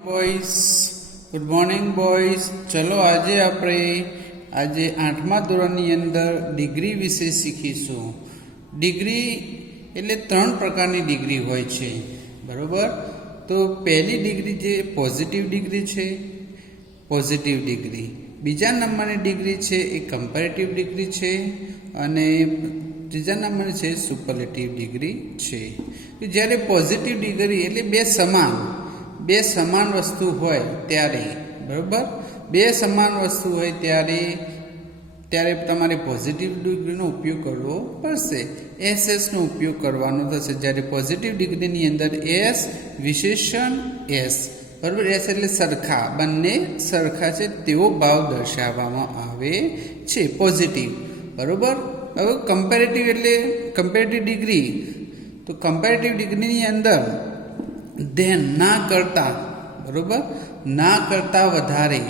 Boys good morning boys. ચલો આજે આપણે આઠમા ધોરણની અંદર ડિગ્રી વિશે શીખીશું. ડિગ્રી એટલે 3 પ્રકારની ડિગ્રી હોય છે, બરોબર. તો પહેલી ડિગ્રી જે પોઝિટિવ ડિગ્રી છે, પોઝિટિવ ડિગ્રી. બીજા નંબરની ડિગ્રી છે એ કમ્પેરેટિવ ડિગ્રી છે, અને ત્રીજા નંબરની છે સુપરલેટિવ ડિગ્રી છે. જ્યારે પોઝિટિવ ડિગ્રી એટલે બે સમાન વસ્તુ હોય ત્યારે, બરાબર, બે સમાન વસ્તુ હોય ત્યારે તમારે પોઝિટિવ ડિગ્રીનો ઉપયોગ કરવો પડશે. એસનો ઉપયોગ કરવાનો થશે. જ્યારે પોઝિટિવ ડિગ્રીની અંદર એસ વિશેષણ એસ, બરાબર. એસ એટલે સરખા, બંને સરખા છે તેવો ભાવ દર્શાવવામાં આવે છે, પોઝિટિવ, બરાબર. હવે કમ્પેરેટિવ એટલે કમ્પેરેટિવ ડિગ્રી. તો કમ્પેરેટિવ ડિગ્રીની અંદર ધેન ના કરતા, બરોબર, ના કરતા વધારે,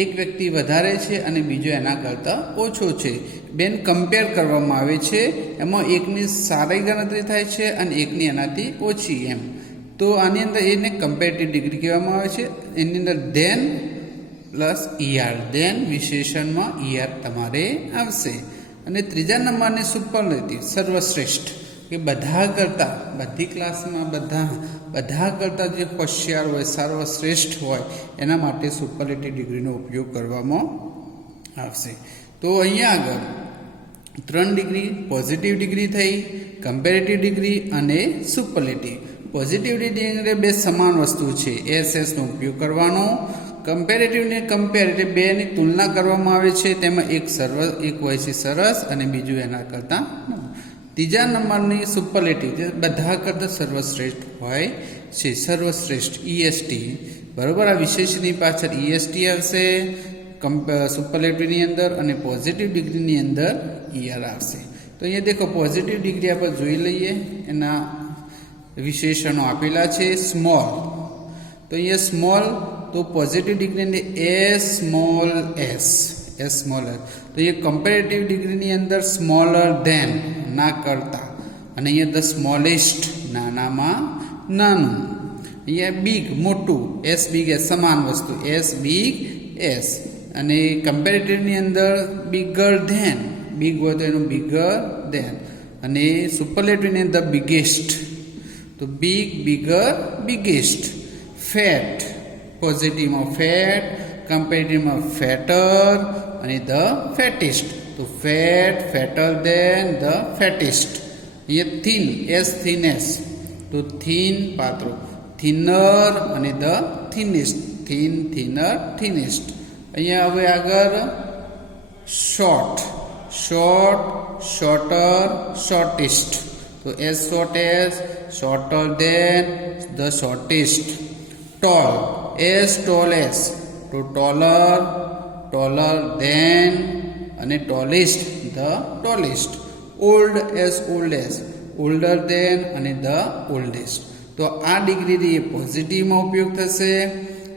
એક વ્યક્તિ વધારે છે અને બીજો એના કરતાં ઓછો છે, બેન કમ્પેર કરવામાં આવે છે. એમાં એકની સારી ગણતરી થાય છે અને એકની એનાથી ઓછી, એમ. તો આની અંદર એને કમ્પેરેટિવ ડિગ્રી કહેવામાં આવે છે. એની અંદર ધેન પ્લસ ઈઆર, ધેન વિશેષણમાં ઈઆર તમારે આવશે. અને ત્રીજા નંબરની સુપરલેટિવ, સર્વશ્રેષ્ઠ, કે બધા કરતાં, બધી ક્લાસમાં બધા કરતાં જે હોશિયાર હોય, સર્વશ્રેષ્ઠ હોય, એના માટે સુપરલેટિવ ડિગ્રીનો ઉપયોગ કરવામાં આવશે. તો અહીંયા આગળ 3 ડિગ્રી, પોઝિટિવ ડિગ્રી થઈ, કમ્પેરેટિવ ડિગ્રી અને સુપરલેટિવ. પોઝિટિવ ડિગ્રી એટલે બે સમાન વસ્તુ છે, એસનો ઉપયોગ કરવાનો. કમ્પેરેટિવ ને કમ્પેર એટલે બેની તુલના કરવામાં આવે છે, તેમાં એક હોય છે સરસ અને બીજું એના કરતાં. ત્રીજા નંબરની સુપરલેટિવ, જે બધા કરતાં સર્વશ્રેષ્ઠ હોય છે, સર્વશ્રેષ્ઠ, ઈએસટી, બરાબર. આ વિશેષની પાછળ ઈએસટી આવશે સુપરલેટિવની અંદર, અને પોઝિટિવ ડિગ્રીની અંદર ઈઆર આવશે. તો અહીંયા દેખો, પોઝિટિવ ડિગ્રી આપણે જોઈ લઈએ. એના વિશેષણો આપેલા છે. સ્મોલ, તો અહીંયા સ્મોલ, તો પોઝિટિવ ડિગ્રીની S small S, S small S. તો એ કમ્પેરેટિવ ડિગ્રીની અંદર સ્મોલર ધેન, ના કરતા, અને અહીંયા ધ સ્મોલેસ્ટ, નાનામાં નાનું. અહીંયા બિગ, મોટું, એસ બિગ એસ, સમાન વસ્તુ, એસ બિગ એસ. અને કમ્પેરેટિવની અંદર બિગર ધેન, બિગ હોય તો એનું બિગર ધેન. અને સુપરલેટિવની અંદર બિગેસ્ટ, તો બિગ, બિગર, બિગેસ્ટ. ફેટ, પોઝિટિવમાં ફેટ, કમ્પેરેટિવમાં ફેટર, અને ધ ફેટેસ્ટ, તો fat, fatter than, the fattest. અહીંયા થીન, એસ થીનેસ, તો થીન, પાતળો, થિનર, અને the thinnest, thin, thinner, thinnest. અહીંયા હવે આગળ શોર્ટ, શોર્ટ, શોર્ટર, શોર્ટેસ્ટ, તો as shortest, shorter than, the shortest. Tall, as tallest, તો ટોલર, ટોલર ધેન, અને tallest, the tallest. Old, as oldest, older than, અને the oldest. તો આ degree એ પોઝિટિવમાં ઉપયોગ થશે.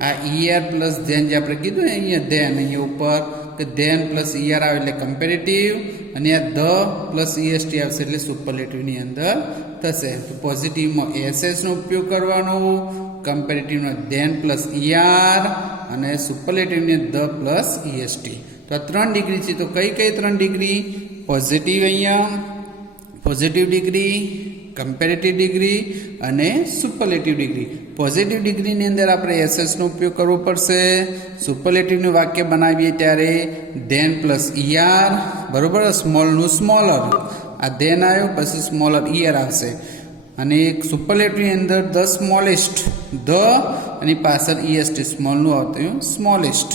આ ઈઆર પ્લસ ધેન જે આપણે કીધું ને, અહીંયા ધેન, અહીંયા ઉપર કે ધેન પ્લસ ઈઆર આવે એટલે કમ્પેરેટિવ, અને આ ધ પ્લસ ઈએસટી આવશે એટલે સુપરલેટિવની અંદર થશે. તો પોઝિટિવમાં એસએસનો ઉપયોગ કરવાનો, કમ્પેરેટિવમાં ધેન પ્લસ ઈઆર, અને સુપરલેટિવની ધ પ્લસ ઈએસટી. તો આ 3 ડિગ્રી છે. તો કઈ 3 ડિગ્રી? પોઝિટિવ, અહીંયા પોઝિટિવ ડિગ્રી, કમ્પેરેટિવ ડિગ્રી અને સુપરલેટિવ ડિગ્રી. પોઝિટિવ ડિગ્રીની અંદર આપણે એસએસનો ઉપયોગ કરવો પડશે. સુપરલેટિવનું વાક્ય બનાવીએ ત્યારે ધેન પ્લસ ઈઆર, બરોબર, સ્મોલનું સ્મોલર, આ ધેન આવ્યો પછી સ્મોલર ઈઆર આવશે. અને સુપરલેટિવની અંદર ધ સ્મોલેસ્ટ, ધ અને પાછળ ઈએસટી, સ્મોલનું આવતું સ્મોલેસ્ટ.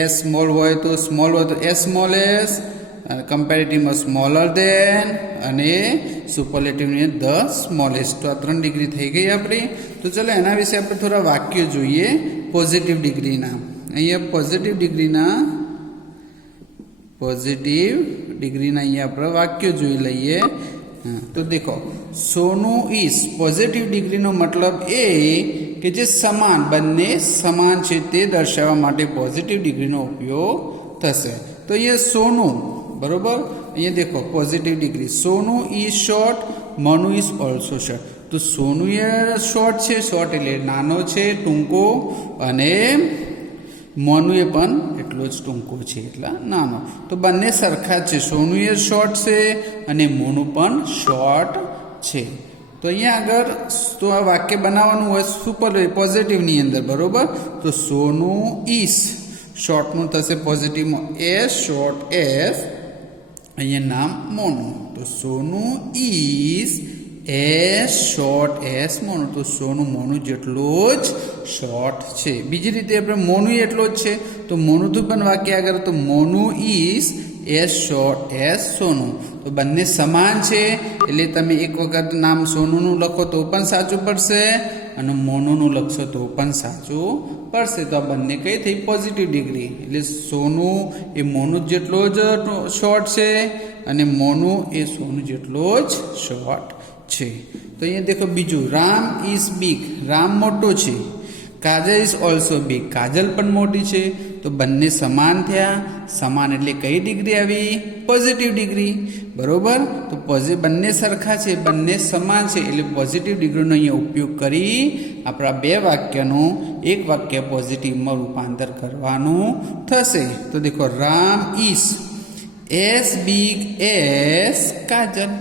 એસ સ્મોલ હોય તો એસ સ્મોલેસ્ટ, અને કમ્પેરેટિવમાં સ્મોલર ધેન, અને સુપરલેટિવની ધ સ્મોલેસ્ટ. તો આ 3 ડિગ્રી થઈ ગઈ આપણી. તો ચલો એના વિશે આપણે થોડા વાક્યો જોઈએ પોઝિટિવ ડિગ્રીના. અહીંયા પોઝિટિવ ડિગ્રીના અહીંયા આપણે વાક્યો જોઈ લઈએ. તો દેખો, સોનું ઇઝ, પોઝિટિવ ડિગ્રીનો મતલબ એ કે જે સમાન, બંને સમાન છે તે દર્શાવવા માટે પોઝિટિવ ડિગ્રીનો ઉપયોગ થશે. તો અહીંયા સોનું, બરોબર. અહીંયા દેખો પોઝિટિવ ડિગ્રી, સોનું is short, Manu is also short. તો સોનું એ શોર્ટ છે, શોર્ટ એટલે નાનો છે, ટૂંકો, અને મોનું એ પણ એટલો જ ટૂંકો છે એટલા નાનો. તો બંને સરખા છે. સોનું એ શોર્ટ છે અને મોનું પણ શોર્ટ છે. તો અહીંયા આગળ તો આ વાક્ય બનાવવાનું હોય સુપર પોઝિટિવની અંદર, બરોબર. તો સોનું ઈસ શોર્ટનું થશે પોઝિટિવમાં એસ શોર્ટ એસ, અહીંયા નામ મોનું. તો સોનું ઈસ એસ શોર્ટ એસ મોનું. તો સોનું મોનું જેટલો જ શોર્ટ છે. બીજી રીતે આપણે મોનું એટલો જ છે. તો મોનુંથી પણ વાક્ય આગળ, તો મોનું ઈસ એસ શોર્ટ એસ સોનું. તો બંને સમાન છે એટલે તમે એક વખત નામ સોનુંનું લખો તો પણ સાચું પડશે અને મોનુંનું લખશો તો પણ સાચું પડશે. તો આ બંને કઈ થઈ પોઝિટિવ ડિગ્રી. એટલે સોનું એ મોનું જેટલો જ શોર્ટ છે અને મોનું એ સોનું જેટલો જ શોર્ટ છે. તો અહીંયા દેખો બીજું, રામ ઇઝ બિગ. રામ મોટો છે. કાજલ ઇઝ ઓલ્સો બિગ. કાજલ પણ મોટી છે. તો બંને સમાન થયા. સમાન એટલે કઈ ડિગ્રી આવી? પોઝિટિવ ડિગ્રી, બરોબર. તો બંને સરખા છે, બંને સમાન છે એટલે પોઝિટિવ ડિગ્રીનો અહીંયા ઉપયોગ કરી આપણા બે વાક્યનું એક વાક્ય પોઝિટિવમાં રૂપાંતર કરવાનું થશે. તો દેખો, Ram is as big as Kajal,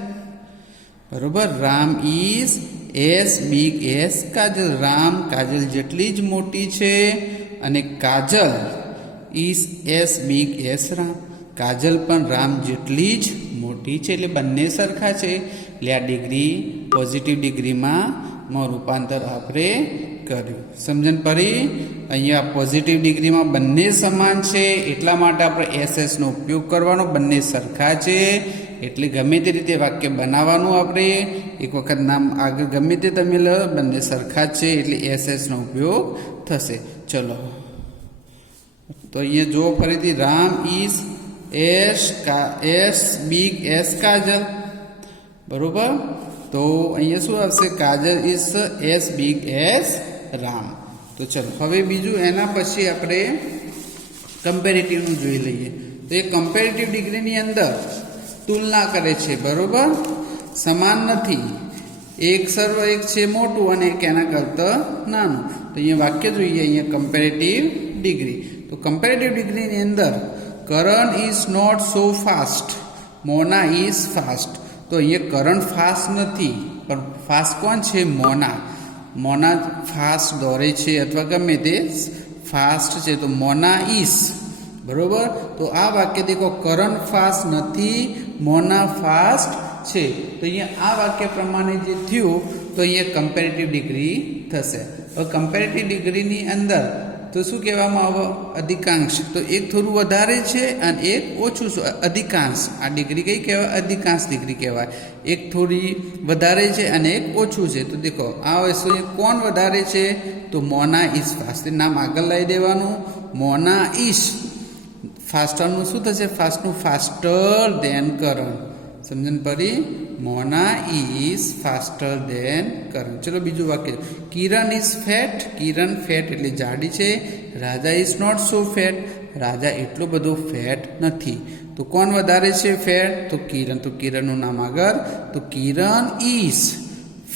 બરોબર. Ram is as big as Kajal. Ram Kajal જેટલી જ મોટી છે અને Kajal is as big as Ram. Kajal પણ રામ જેટલી જ મોટી છે એટલે બંને સરખા છે એટલે આ ડિગ્રી પોઝિટિવ ડિગ્રીમાં રૂપાંતર આપણે કર્યું. સમજણ પડી? અહીંયા પોઝિટિવ ડિગ્રીમાં બંને સમાન છે એટલા માટે આપણે એસ નો ઉપયોગ કરવાનો. બંને સરખા છે એટલે ગમે તે રીતે વાક્ય બનાવવાનું. આપણે એક વખત નામ આગળ ગમે તે તમે લો, બંને સરખા જ છે એટલે એસ નો ઉપયોગ થશે. ચલો, તો અહીંયા જુઓ ફરીથી, Ram is as big as Kajal, બરોબર. તો અહીંયા શું આવશે? Kajal is as big as Ram. તો ચલો હવે બીજું એના પછી આપણે કમ્પેરેટિવનું જોઈ લઈએ. તો એ કમ્પેરેટિવ ડિગ્રીની અંદર તુલના કરે છે, બરોબર. સમાન નથી. એક છે મોટું અને એક એના કરતાં નાનું. તો અહીંયા વાક્ય જોઈએ, અહીંયા કમ્પેરેટિવ ડિગ્રી. તો કમ્પેરેટિવ ડિગ્રીની અંદર Karan is not so fast, Mona is fast. તો અહીંયા કરણ ફાસ્ટ નથી, પણ ફાસ્ટ કોણ છે? મોના. મોના ફાસ્ટ દોરે છે અથવા ગમે તે ફાસ્ટ છે. તો મોના ઇઝ, બરોબર. તો આ વાક્ય દેખો, કરણ ફાસ્ટ નથી, મોના ફાસ્ટ છે. તો અહીંયા આ વાક્ય પ્રમાણે જે થયું તો અહીંયા કમ્પેરેટિવ ડિગ્રી થશે. હવે કમ્પેરેટિવ ડિગ્રીની અંદર તો શું કહેવામાં આવે? અધિકાંશ. તો એક થોડું વધારે છે અને એક ઓછું છે. અધિકાંશ. આ ડિગ્રી કઈ કહેવાય? અધિકાંશ ડિગ્રી કહેવાય. એક થોડી વધારે છે અને એક ઓછું છે. તો દેખો, આ વસ્તુ કોણ વધારે છે? તો મોના ઇઝ ફાસ્ટ. નામ આગળ લાવી દેવાનું. મોના ઇઝ. ફાસ્ટરનું શું થશે? ફાસ્ટનું ફાસ્ટર દેન કરણ. સમજણ પડી? મોના ઇઝ ફાસ્ટર દેન કરણ. ચલો બીજું વાક્ય, કિરણ ઇઝ ફેટ. કિરણ ફેટ એટલે જાડી છે. રાજા ઇઝ નોટ સો ફેટ. રાજા એટલો બધો ફેટ નથી. તો કોણ વધારે છે ફેટ? તો કિરણ. તો કિરણનું નામ આગળ. તો કિરણ ઇઝ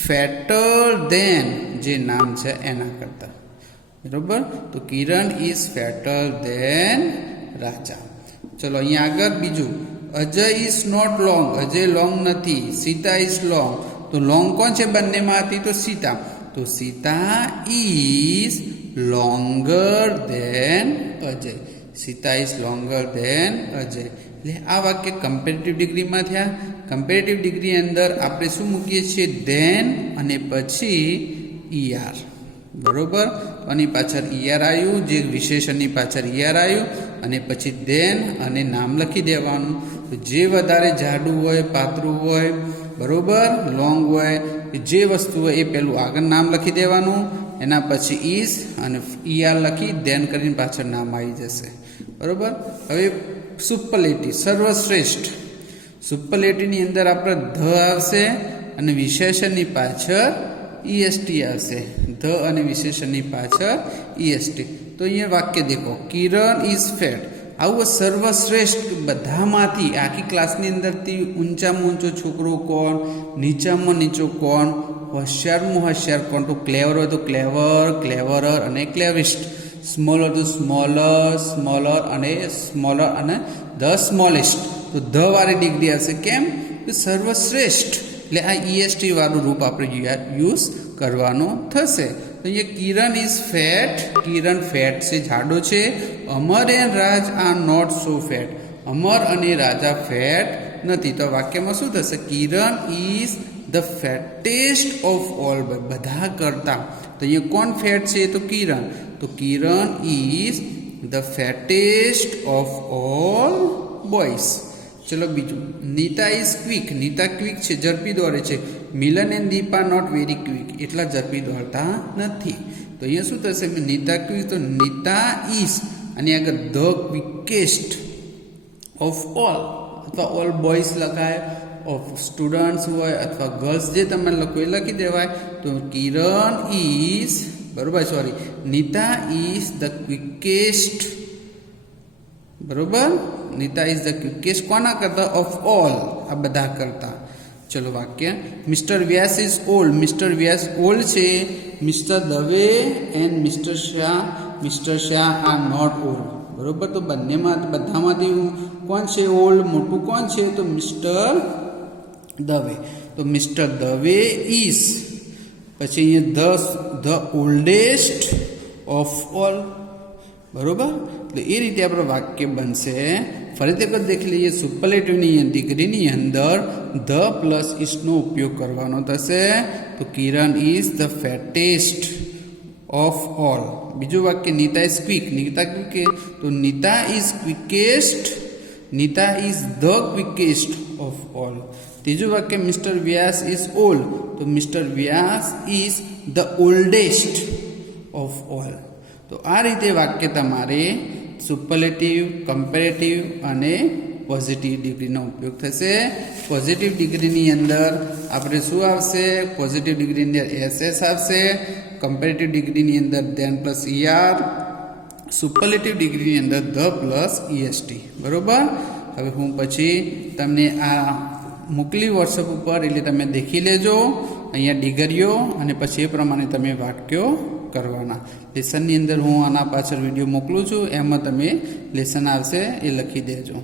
ફેટર દેન, જે નામ છે એના કરતા, બરોબર. તો કિરણ ઇઝ ફેટર દેન રાજા. ચલો અહીંયા આગળ બીજું, Ajay is not long. Ajay long નથી. Sita is long. તો લોંગ કોણ છે બંનેમાંથી? તો સીતા. તો Sita is longer than Ajay. Sita is longer than Ajay. એટલે આ વાક્ય કમ્પેરેટિવ ડિગ્રીમાં થયા. કમ્પેરેટિવ ડિગ્રી અંદર આપણે શું મૂકીએ છીએ? ધેન અને પછી ઈઆર, બરોબર. આની પાછળ ઈઆર આવ્યું, જે વિશેષણની પાછળ ઈઆર આવ્યું અને પછી ધેન અને નામ લખી દેવાનું. જે વધારે જાડું હોય, પાતળું હોય, બરોબર, લોંગ હોય, જે વસ્તુ હોય એ પેલું આગળ નામ લખી દેવાનું. એના પછી ઇઝ અને ઈઆર લખી ધેન કરીને પાછળ નામ આવી જશે, બરોબર. હવે સુપરલેટિવ, સર્વશ્રેષ્ઠ. સુપરલેટિવની અંદર આપણે ધ આવશે અને વિશેષણની પાછળ ઈએસટી આવશે. ધ અને વિશેષણની પાછળ ઈએસટી. તો અહીંયા વાક્ય દેખો, કિરણ ઇઝ ફેટ. આવું સર્વશ્રેષ્ઠ બધામાંથી આખી ક્લાસની અંદરથી ઊંચામાં ઊંચો છોકરો કોણ, નીચામાં નીચો કોણ, હોશિયારમાં હોશિયાર કોણ, તો ક્લેવર હોય તો ક્લેવર, ક્લેવરર અને ક્લેવિસ્ટ. સ્મોલ હોય તો સ્મોલર, સ્મોલર અને ધ સ્મોલેસ્ટ. તો ધ વાળી ડિગ્રી આવશે. કેમ? તો સર્વશ્રેષ્ઠ. એટલે આ EST વાળું રૂપ આપણે યુઝ કરવાનું થશે. તો અહીંયા Kiran is fat, Kiran fat છે, જાડો છે. Amar and Raj are not so fat, Amar અને રાજા ફેટ નથી. તો વાક્યમાં શું થશે? Kiran is the fattest of all, બધા કરતા. તો અહીંયા કોણ ફેટ છે? તો કિરણ. તો Kiran is the fattest of all boys. ચલો બીજું, Nita is quick, Nita quick છે, ઝડપી દોડે છે. Milan and Deepa not very quick, એટલા ઝડપી દોડતા નથી. તો અહીંયા શું થશે? નીતા ક્વિક, તો નીતા ઇઝ અને આગળ ધ ક્વિકેસ્ટ ઓફ ઓલ, અથવા ઓલ બોયઝ લખાય, ઓફ સ્ટુડન્ટ્સ હોય અથવા ગર્લ્સ, જે તમે લખો એ લખી દેવાય. તો કિરણ ઇઝ, બરોબર, સોરી, નીતા ઇઝ ધ ક્વિકેસ્ટ, બરોબર, નીતા ઇઝ ધ ક્વિકેસ્ટ કોના કરતા? ઓફ ઓલ, આ બધા કરતા. ચલો વાક્ય, mister Vyas is old, mister Vyas old છે. Mister Dave and mister Shah are not old, બરોબર. તો બધામાંથી કોણ છે ઓલ્ડ, મોટું કોણ છે? તો મિસ્ટર દવે. તો મિસ્ટર દવે ઇઝ, પછી અહીંયા ધ ઓલ્ડેસ્ટ ઓફ ઓલ, બરોબર. તો એ રીતે આપણું વાક્ય બનશે. ફરીથી આપણે દેખી લઈએ, સુપરલેટિવની ડિગ્રીની અંદર ધ પ્લસ ઇઝનો ઉપયોગ કરવાનો થશે. તો Kiran is the fattest of all. બીજું વાક્ય, Nita is quick, Nita quick, તો Nita is quickest, Nita is the quickest of all. ત્રીજું વાક્ય, મિસ્ટર વ્યાસ ઇઝ ઓલ્ડ, તો mister Vyas is the oldest of all. તો આ રીતે વાક્ય તમારે સુપરલેટિવ, કમ્પેરેટિવ અને પોઝિટિવ ડિગ્રીનો ઉપયોગ થશે. પોઝિટિવ ડિગ્રીની અંદર આપણે શું આવશે? પોઝિટિવ ડિગ્રીની અંદર SS આવશે. કમ્પેરેટિવ ડિગ્રીની અંદર ધેન પ્લસ ER. સુપરલેટિવ ડિગ્રીની અંદર ધ પ્લસ EST, બરોબર. હવે હું પછી તમને આ મોકલી વોટ્સઅપ ઉપર, એટલે તમે દેખી લેજો અહીંયા ડિગ્રીઓ, અને પછી એ પ્રમાણે તમે વાક્યો કરવાના. લેસનની અંદર હું આના પાછળ વિડીયો મોકલું છું, એમાં તમે લેસન આવશે એ લખી દેજો.